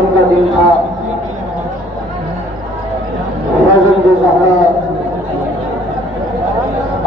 हसन का दिन था। फजल ज़हरा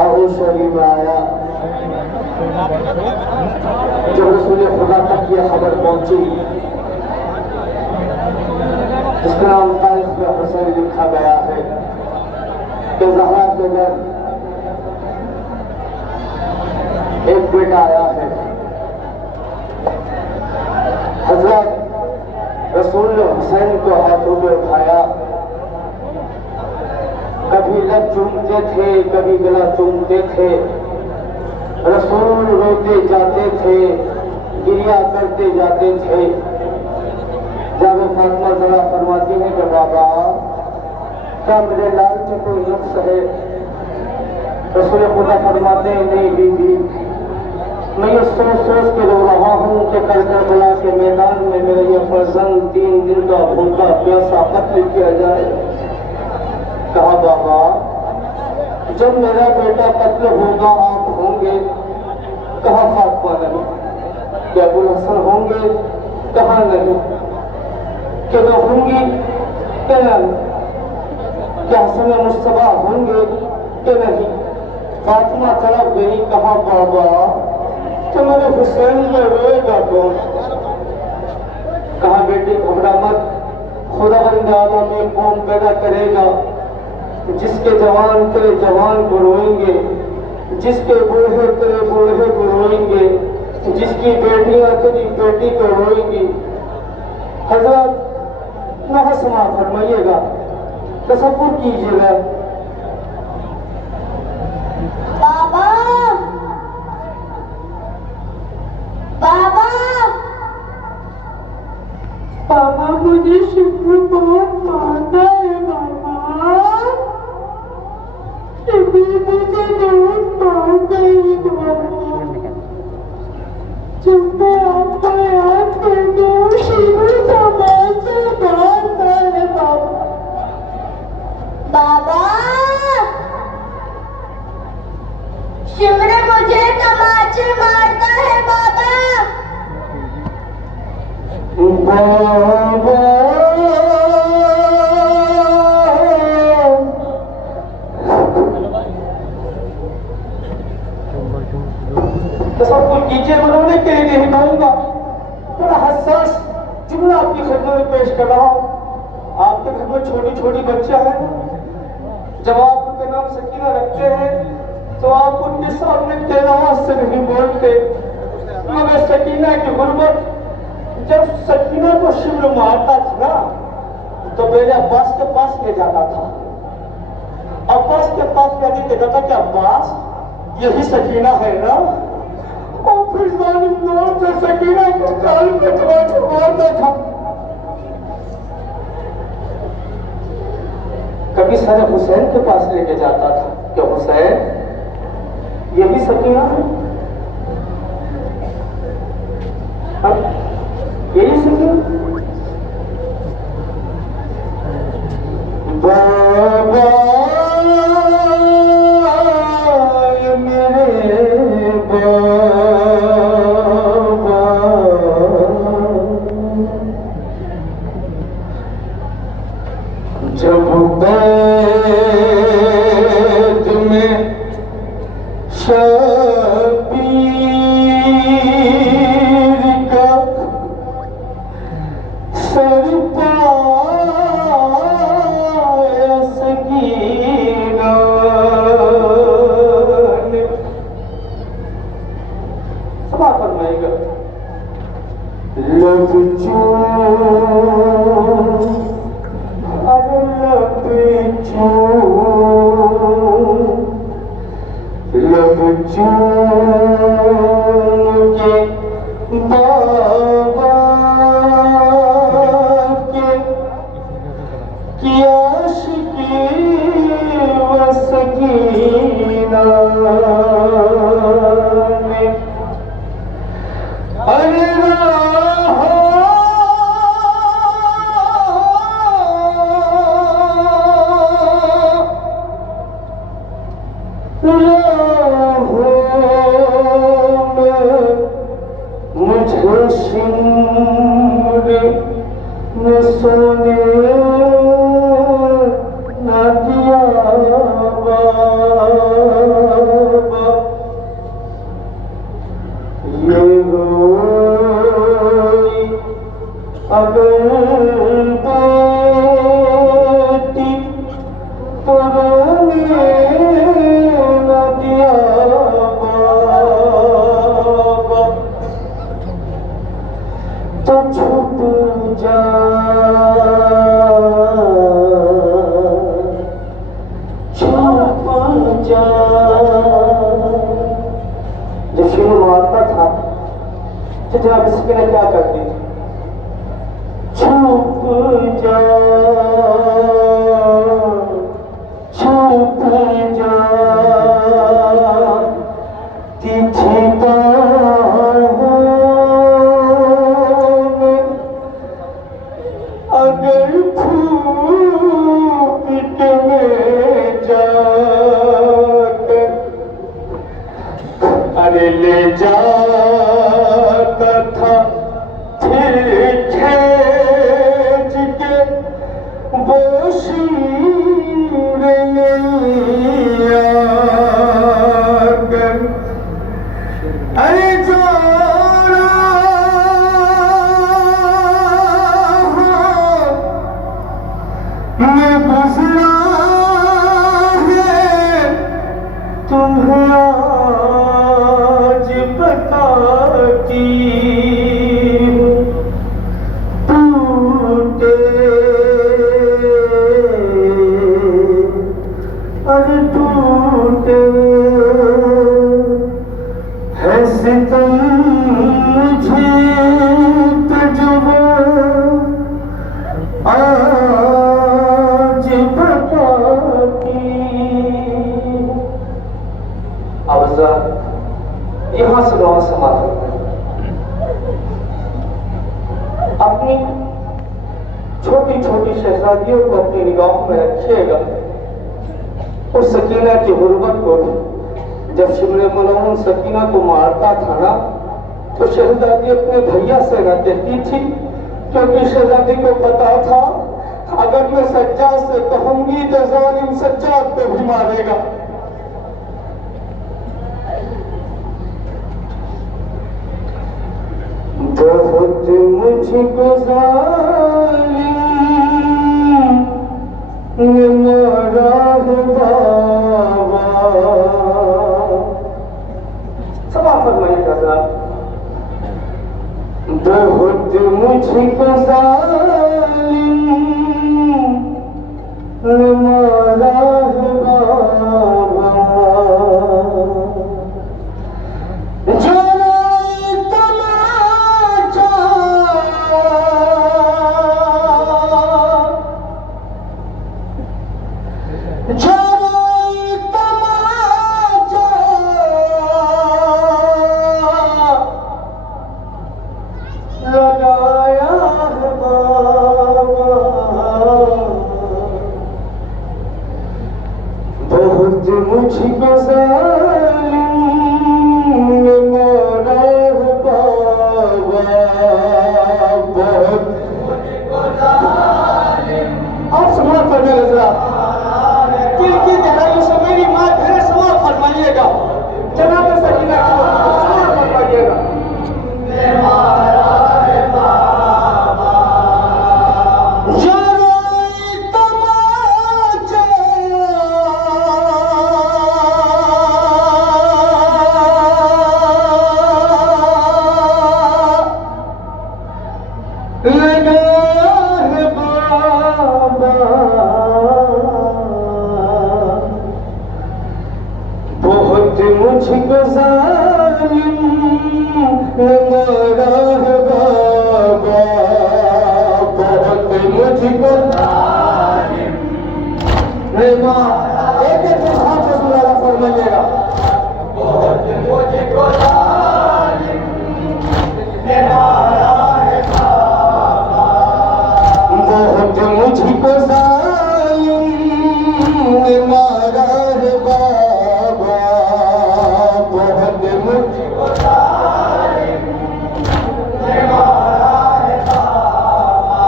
आगोश में आया। जब रसूल खुदा तक यह खबर पहुंची, जिसका नाम तारीख में हुसैन लिखा गया है कि ज़हरा के घर एक बेटा आया है। हजरत रसूल ने हुसैन को हाथों में उठाया, कभी लब चूमते थे, कभी गला चूमते थे। रसूल रोते जाते थे, गिरिया करते जाते थे। जब फातिमा जरा फरमाती है कि बाबा क्या मेरे लाल में कोई नुक्स है? रसूल खुदा फरमाते हैं नहीं बीबी, मैं ये सोच सोच के रो रहा हूँ कि करबला के मैदान में मेरा ये फर्जंद 3 दिन का भूखा प्यासा कत्ल किया जाए। कहा बाबा जब मेरा बेटा कत्ल होगा आप होंगे? कहा फातिमा नहीं। क्या अबुल हसन होंगे? कहा नहीं। क्या मैं होंगी? क्या नहीं। क्या हसन मुस्तफा होंगे? क्या नहीं। फातिमा तड़प गई। कहा बाबा तो मेरे हुसैन में रोएगा कौन? कहा बेटी घबरा मत, खुदावंद आलम में कौम पैदा करेगा जिसके जवान तेरे जवान को रोएंगे, जिसके बूढ़े तेरे बूढ़े को रोएंगे, जिसकी बेटियां तेरी बेटी को रोएंगी। हजरत न समा फरमाइएगा, तसव्वुर कीजिएगा। बाबा बाबा बाबा मुझे शिबू बहुत मारता है। बाबा शिबू मुझे बहुत मारता है। बाबा जब मैं आपको याद करती हूँ शिबू तमाशा मारता है। बाबा बाबा शिमरे मुझे तमाचे मारता है। बाबा तसव्वुर कीजिए, मैं रोने के लिए नहीं कहूंगा। बड़ा हसास जुमला आपकी खिदमत में पेश कर रहा हूँ। आपके घर में छोटी छोटी बच्चियां हैं, जब आप उनका नाम सकीना रखते हैं तो आप उनके सामने तेज आवाज से नहीं बोलते, मगर सकीना की गुर्बत जब सकीना को शिमर मारता था ना तो मेरे अब्बास के पास ले जाता था। अब्बास के पास जाके कहता था कि अब्बास यही सकीना है ना? और फिर जालिम नौर से सकीना को जालिम के तमाचे मारता था। कभी सर हुसैन के पास लेके जाता था कि हुसैन यही सकीना है, यही सकीना। बाबा मेरे बाबा जब बैत में शबीर का सर पाया सकीना ने। समा फरमाएगा लब चूम अरे लब चूम के बाबा के न सोने न दिया बाबा, ये रोई अगर बेटी तो रोने न दिया बाबा, तो छुप जा छुप जा। जब शिव मारता था तो जब इसके लिए क्या करती थी? छुप जा छुप जा, तिथि अगर फूट में जाकर अरे ले जाता था फिर खेच के वो शिंगलियाकर, अरे मैं गुजरा है तुम्हें आज बताती हूँ, टूटे अरे टूटे है सितम मुझे तजुबा आज बताती। अब यहां से वहां समाप्त करते हैं। अपनी छोटी छोटी शहजादियों को अपनी निगाहों में रखिएगा और सकीना की गुर्बत को भी। जब शिमले मनोहन सकीना को मारता था ना तो शहजादी अपने भैया से न कहती थी, क्योंकि शहजादी को पता था अगर मैं सज्जाद से कहूंगी तो जालिम सज्जाद को भी मारेगा। बहुत मुझको जालिम ने मारा है बाबा। सवाल फरमाइएगा जरा। बहुत मुझको जालिम ने मारा है बाबा, मुझको जालिम ने मारा है बाबा, बहुत मुझको जालिम। आप समाप्त फरमाइए जरा, दिल की गहराइयों से मेरी माँ फिर सवाल फरमाइएगा, जनाब सकीना सवाल फरमाइएगा। बहुत मुझको जालिम ने मारा है बाबा, बहुत मुझको जालिम ने मारा। एक एक हाथ से सुनाला फरमाइएगा। बहुत मुझको जालिम ने मारा है बाबा, बहुत मुझको जालिम ने मारा है बाबा, बहुत मुझको जालिम ने मारा है बाबा।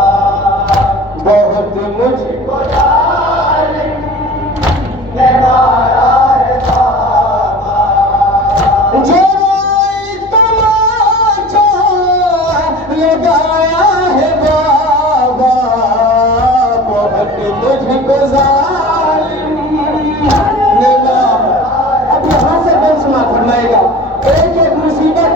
बहुत मुझको जालिम ने मारा है बाबा, जो तमाचा लगाया है बाबा, बहुत मुझको जालिम ने मारा। अब यहाँ से बेंचमार्क फरमाएगा, एक एक मुसीबत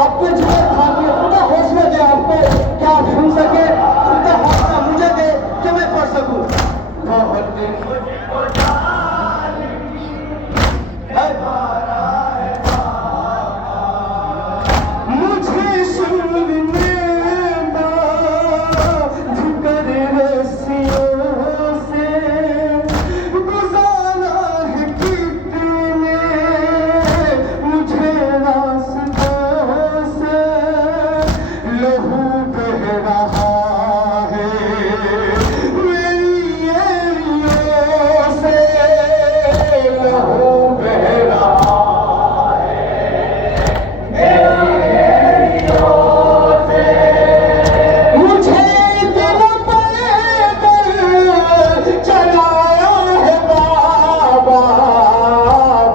आपको जिगर खाती है, खुदा हौसला दे आपको क्या आप सुन सके, खुदा हौसला मुझे दे कि मैं पढ़ सकूं। बहुत मुझको जालिम है मारा है बाबा, मुझे सुनने का जिक्र रस्सियों से गुजारा है कितने मुझे रास्तों से, लहू बह रहा है मेरी एड़ियों से, लहू बह रहा है मेरी एड़ियों से, मुझे दिल पैदल चलाया है बाबा,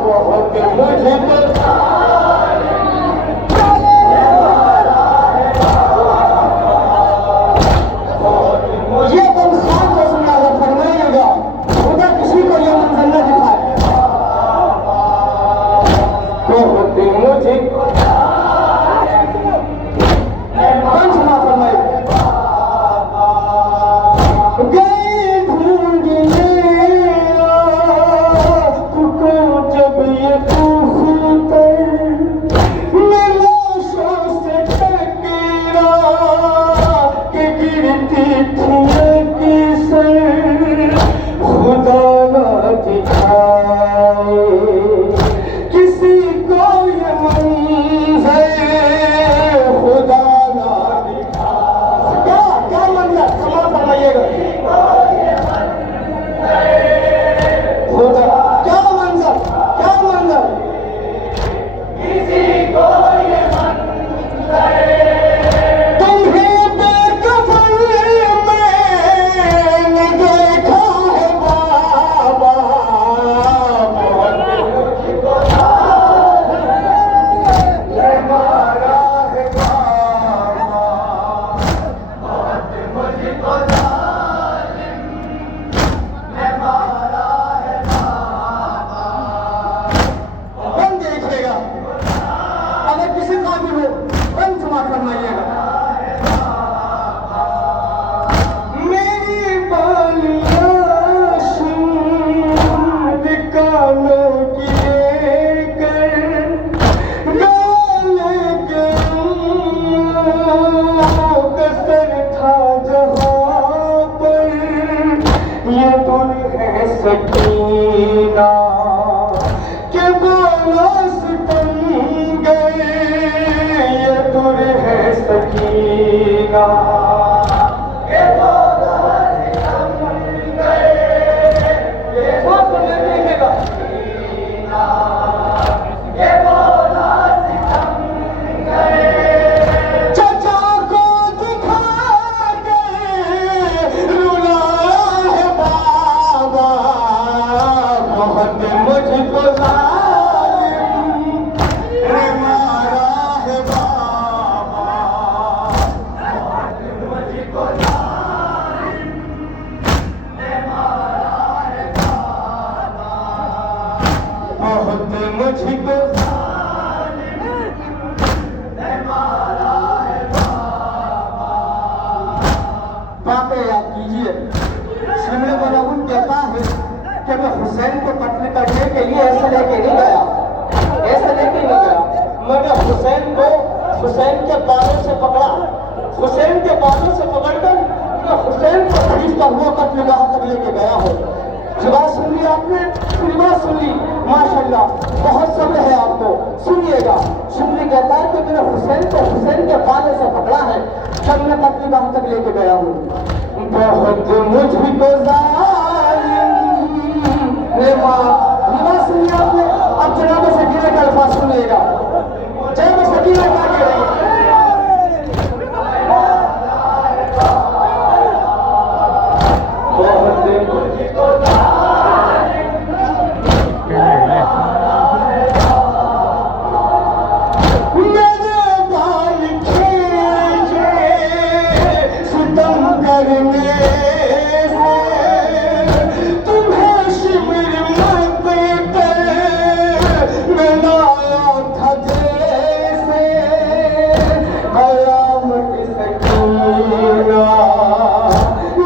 बहुत मुझको ये तुम खान को सुना कर फरमाइएगा, खुदा किसी को ये मंजर न दिखाए। बहुत मुझको पंचमा फरमाइएगा, गए ढूंढने आपको जब ये तूफान पर, मैं लाशों से टकरा के गिरती थी किसर, खुदा ना दिखाए किसी को ये मंजर, खुदा ना दिखाए। क्या क्या मंजर, क्षमा फरमाइएगा, खुदा क्या मंजर, क्या मंजर, किसी को ये मंजर, तुम्हें बेकफन मैंने देखा है बाबा, बहुत मुझको जालिम मारा है बाबा, बहुत मुझको जालिम ने मारा है बाबा। कौन देखेगा, अगर किसी काबिल हो कौन समाप्त फरमाइएगा, मेरी बालियां शुद्ध कानों की लेकर गाले के कसर था जहाँ पर, ये दुर है सकीना के बोला सितम गए, ये दुर है सकीना के बोला सितम गए, ये बात नहीं देखेगा, ये बोला सितम गए, चचा को दिखा के रुलाया है बाबा, बहुत मुझको जालिम ने मारा है बाबा, बहुत मुझको जालिम ने मारा है बाबा, बहुत मुझको जालिम ने मारा है बाबा। बातें याद कीजिए, शिमले बलगुन कहता है कि मैं हुसैन को कत्ल करने के लिए ऐसे लेके नहीं गया, ऐसे लेके नहीं गया, मैंने हुसैन को हुसैन के बालों से पकड़ा, हुसैन के बालों से पकड़कर मैं हुसैन को खींचता हुआ कत्लगाह तक लेके गया हूँ। जो बात सुन ली आपने, पूरी बात सुन ली, माशाल्लाह बहुत सब्र है आपको, सुनिएगा। शिमली कहता है कि मैंने हुसैन को हुसैन के बालों से पकड़ा है, जब मैं कत्लगाह तक लेके गया हूँ। बहुत मुझको जालिम ने मारा, सुनिए आपने, अब जनाब सकीना के अल्फाज सुनिएगा, जनाब सकीना क्या कह रही है। करने से तुम्हें शिविर में देकर मैं लाया था जैसे कयामत सकीना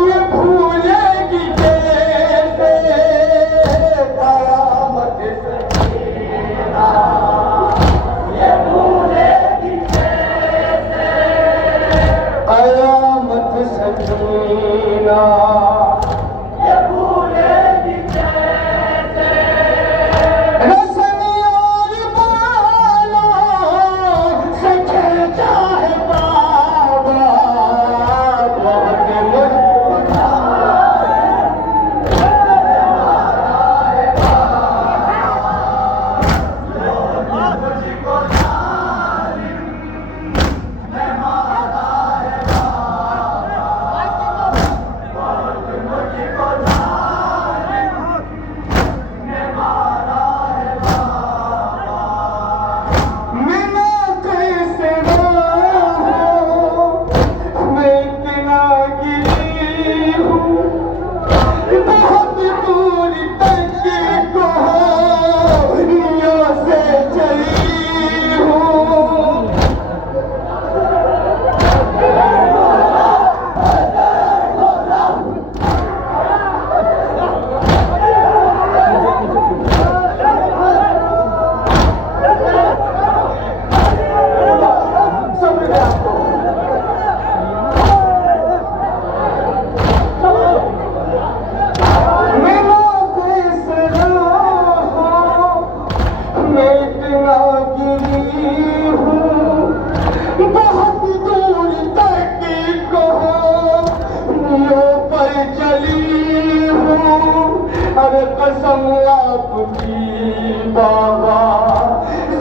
ये भूलेगी कैसे कयामत सकीना ये भूलेगी कैसे कयामत सकीना ये भूलेगी कैसे रसन और बालों से खींचा है बाबा बहुत मुश्किल अरे कसम आपकी बाबा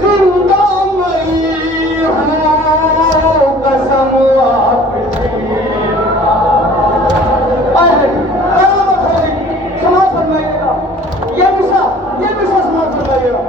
जिंदा नहीं हूँ कसम आपकी अरे समाज फरमाइएगा ये मिसा समाज फरमाइएगा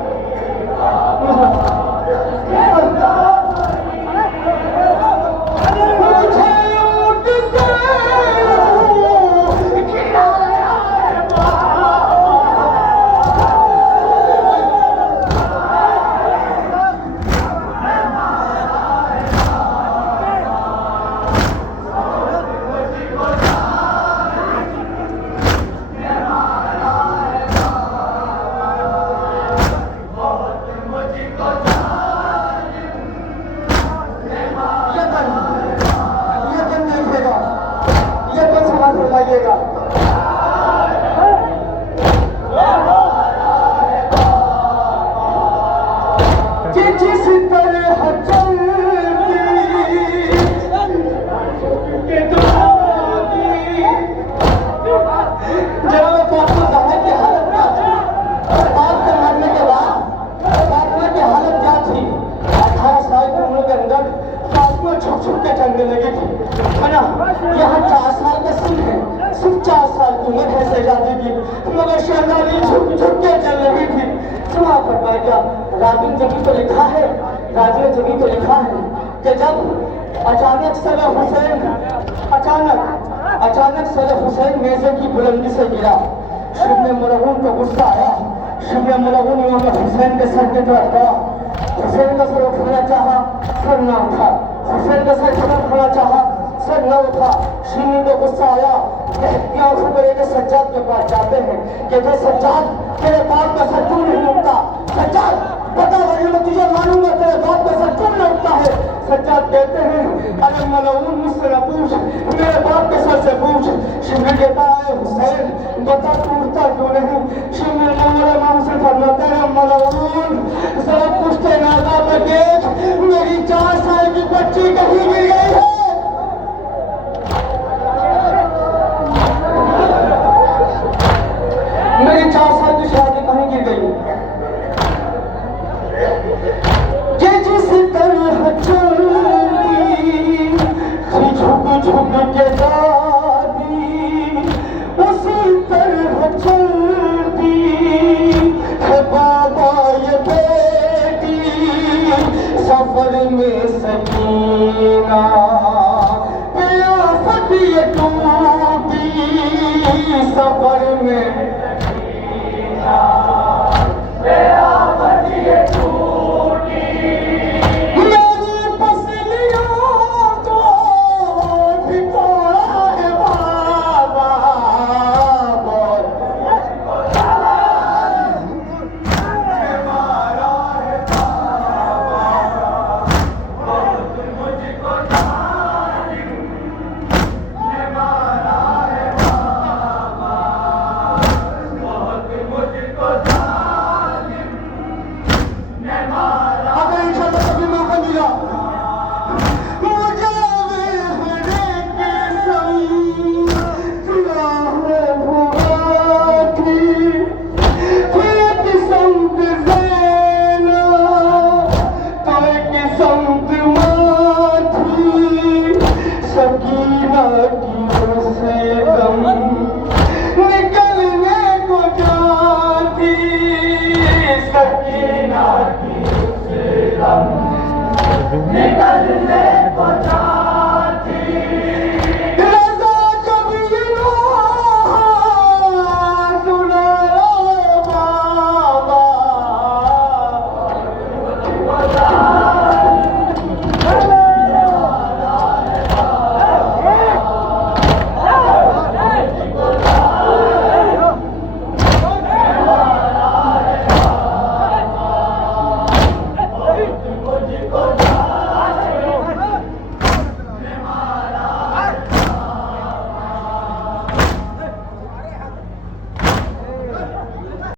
जिस तरह चलती जनाब फातिमा ज़हरा की हालत क्या थी? बाप के मरने के बाद फातिमा की हालत क्या थी? 18 साल की उम्र के अंदर फातिमा झुक झुक के चलने लगी थी, है ना? यहाँ 4 साल का सिर्फ है, सिर्फ 4 साल की उम्र है शहजादी की, मगर शहजादी झुक झुक के चल रही थी। सुना फरमाया क्या रावी ने जभी तो लिखा है कि जब अचानक सर हुसैन मेज़े की बुलंदी से गिरा, शिब्ने मुलऊन को गुस्सा आया, शिब्ने मुलऊन इमाम हुसैन के सर की तरफ गया, हुसैन का सर उठाना चाहा, सर न उठा, हुसैन का सर उठाना चाहा, सर न उठा। शिब्ने को गुस्सा आया, आंखों पर एक सज्जाद के पास जाते हैं, कहते सज्जाद तेरे बाप का सर क्यों नहीं उठता? सज्जाद बता वही मैं तुझे मानूंगा, तेरे बाप का सर क्यों नहीं उठता है? सज्जाद कहते हैं अरे मलऊन मुझसे न पूछ, मेरे बाप के सर से पूछ। शिब्ने कहता है हुसैन बता तू उठता क्यों नहीं? शिब्ने मौलाना से फरमाते हैं मलऊन जरा पूछते नादा में देख मेरी 4 साल की बच्ची कहीं गिर गई है। मेरी 4 साल की शादी कहीं गिर गई। ये जिस तरह चलती थी झुक झुक के दादी, उसी तरह चलती है बाबा ये बेटी सफर में सकीना। प्यास ये सफर में